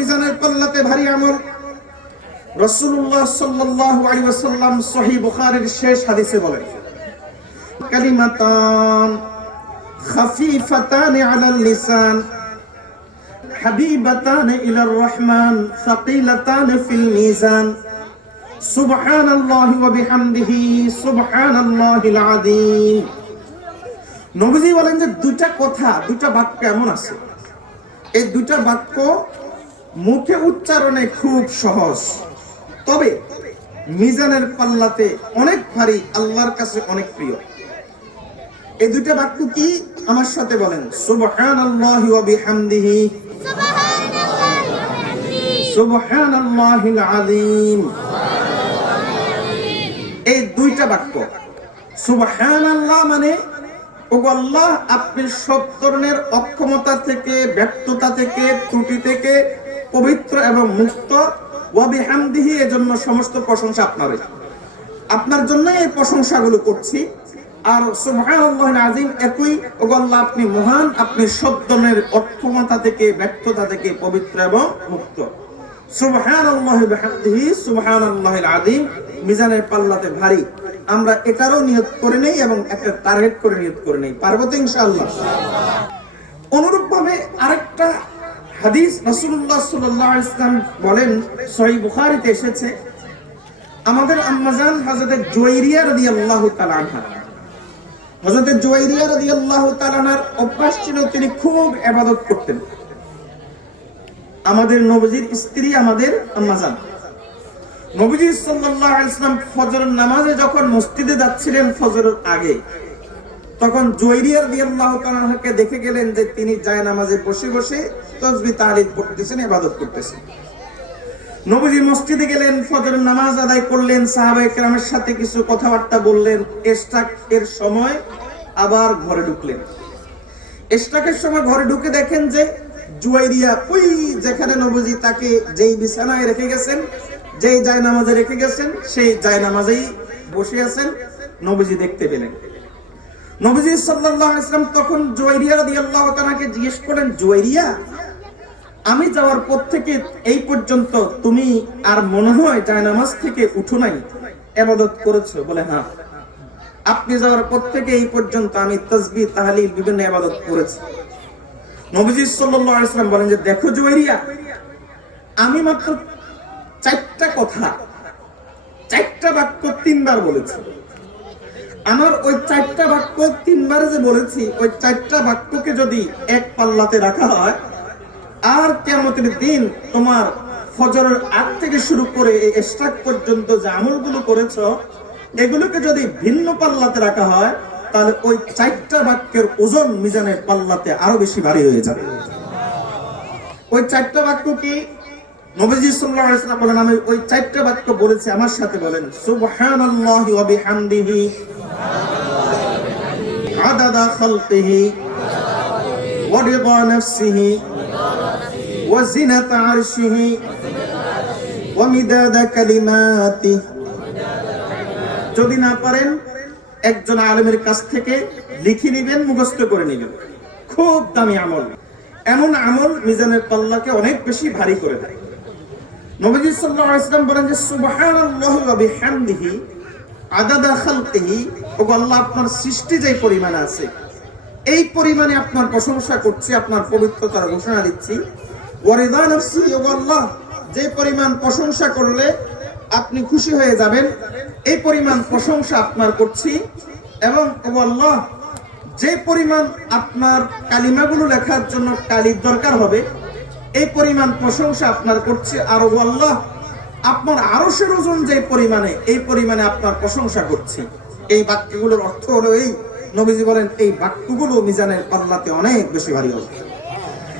মিজানের পাল্লাতে ভারী আমল। রসুল্লাহ সাল্লাল্লাহু বুখারীর শেষ হাদিসে বলেন, কালিমাতান আলাল লিসান ইলার রহমান ফিল মিজান, সুবহানাল্লাহি ওয়া বিহামদিহি, সুবহানাল্লাহিল আযীম। নবীজি বলেন যে দুটা কথা দুটা বাক্য এমন আছে। এই দুটা বাক্য মুখে উচ্চারণে খুব সহজ। তবে মিজানের পাল্লাতে অনেক ভারী আল্লাহর কাছে অনেক প্রিয়। এই দুটা বাক্য কি? আমার সাথে বলেন। সুবহানাল্লাহি ওয়া বিহামদিহি। আযীম। এই দুইটা বাক্য। সুবহানাল্লাহ মানে আল্লাহ, আপনি সব ধরনের অক্ষমতা থেকে, ব্যর্থতা থেকে, ত্রুটি থেকে পবিত্র এবং মুক্ত। ওয়াবিহামদিহি এজন্য সমস্ত প্রশংসা আপনার আপনার জন্য এই প্রশংসাগুলো করছি। আর সুবহানাল্লাহ আজিম একই ওগো আল্লাহ আপনি মহান, আপনি সব ধরনের অক্ষমতা থেকে, ব্যর্থতা থেকে পবিত্র এবং মুক্ত। বিহামদিহি মিজানের পাল্লাতে ভারী। আমরা এটারও নিয়ত করে নেই এবং একটা টার্গেট করে নিয়ত করে নেই। পারব তো ইনশাআল্লাহ। অনুরূপ ভাবে আরেকটা হাদিস রাসূলুল্লাহ সাল্লাল্লাহু আলাইহি ওয়াসাল্লাম বলেন, সহিহ বুখারীতে এসেছে, আমাদের আম্মাজান হযরত জুয়াইরিয়া রাদিয়াল্লাহু তাআলা আনহা। হযরত জুয়াইরিয়া রাদিয়াল্লাহু তাআলা আনহার অভ্যাস ছিল তিনি খুব ইবাদত করতেন। আমাদের নবজির স্ত্রী আমাদের আম্মাজান নবীজি সাল্লাল্লাহু আলাইহি সাল্লাম ফজরের নামাজে যখন মসজিদে যাচ্ছিলেন ফজরের আগে তখন জুয়াইরিয়া রাদিয়াল্লাহু তাআলাকে দেখে গেলেন যে তিনি যায় নামাজে বসে বসে তাসবিহ তাহলিল পড়তেছেন, ইবাদত করতেছেন। নবীজি মসজিদে গেলেন ফজরের নামাজ আদায় করলেন, সাহাবায়ে কেরামের সাথে কিছু কথাবার্তা বললেন। এশরাক এর সময় আবার ঘরে ঢুকলেন। এশরাকের সময় ঘরে ঢুকে দেখেন যে জুয়াইরিয়া ওই যেখানে নবীজি তাকে যেই বিছানায় রেখে গেছেন, যেই জায় নামাজে রেখে গেছেন, সেই জায় নামাজেই বসে আছেন, নবীজি দেখতে পেলেন। আলাইহি সাল্লাম তখন রাদিয়াল্লাহু তাআলাকে জিজ্ঞেস করেন আমি যাওয়ার পর থেকে এই পর্যন্ত তুমি আর মনে হয় জায় নামাজ থেকে উঠো নাই, ইবাদত করেছ? বলে হ্যাঁ। আপনি যাওয়ার পর থেকে এই পর্যন্ত আমি তাসবিহ, তাহলিল বিভিন্ন ইবাদত করেছি। নবীজি সাল্লাম বলেন যে, দেখো জুয়াইরিয়া, আমি মাত্র চারটা কথা, চারটা বাক্য তিনবার বলেছি। আমার ওই চারটা বাক্য তিনবার যে বলেছি, ওই চারটা বাক্যকে যদি এক পাল্লাতে রাখা হয়, আর কেমতের দিন তোমার ফজরের আগ থেকে শুরু করে এই এস্ট্রাক পর্যন্ত যে আমলগুলো করেছ, এগুলোকে যদি ভিন্ন পাল্লাতে রাখা হয়, তাহলে ওই চারটা বাক্যের ওজন মিজানের পাল্লাতে আরও বেশি ভারী হয়ে যাবে। ওই চারটা বাক্য কি? নবীজি সাল্লাল্লাহু আলাইহি ওয়াসাল্লাম বলেন, আমি ওই চারটা বাক্য বলেছি, আমার সাথে বলেন, সুবহানাল্লাহি ওয়া বিহামদিহি খালকিহি ওয়া রিদা নাফসিহি ওয়া জিনাতা আরশিহি ওয়া যদি না পারেন, একজন আলেমের কাছ থেকে লিখে নিবেন, মুখস্থ করে নিবেন। খুব দামি আমল। এমন আমল মিজানের পাল্লাকে অনেক বেশি ভারী করে দেয়। নবীজি সাল্লাল্লাহু আলাইহি ওয়াসাল্লাম বলেন যে, সুবহানাল্লাহি ওয়া বিহামদিহি আদাদা খালকিহি আল্লাহ, আপনার সৃষ্টি যে আছে, এই পরিমাণে আপনার প্রশংসা করছি, আপনার পবিত্রতার ঘোষণা দিচ্ছি। যে পরিমাণ প্রশংসা করলে আপনি খুশি হয়ে যাবেন, এই পরিমাণ প্রশংসা আপনার করছি। এবং যে পরিমাণ আপনার কালিমাগুলো লেখার জন্য কালির দরকার হবে, এই পরিমাণ প্রশংসা আপনার করছে। আর আল্লাহ, আপনার আরশের ওজন যে পরিমাণে, এই পরিমাণে আপনার প্রশংসা করছি। এই বাক্যগুলোর অর্থ হলো এই। নবীজি বলেন, এই বাক্যগুলো মিজানের পাল্লাতে অনেক বেশি ভারী হবে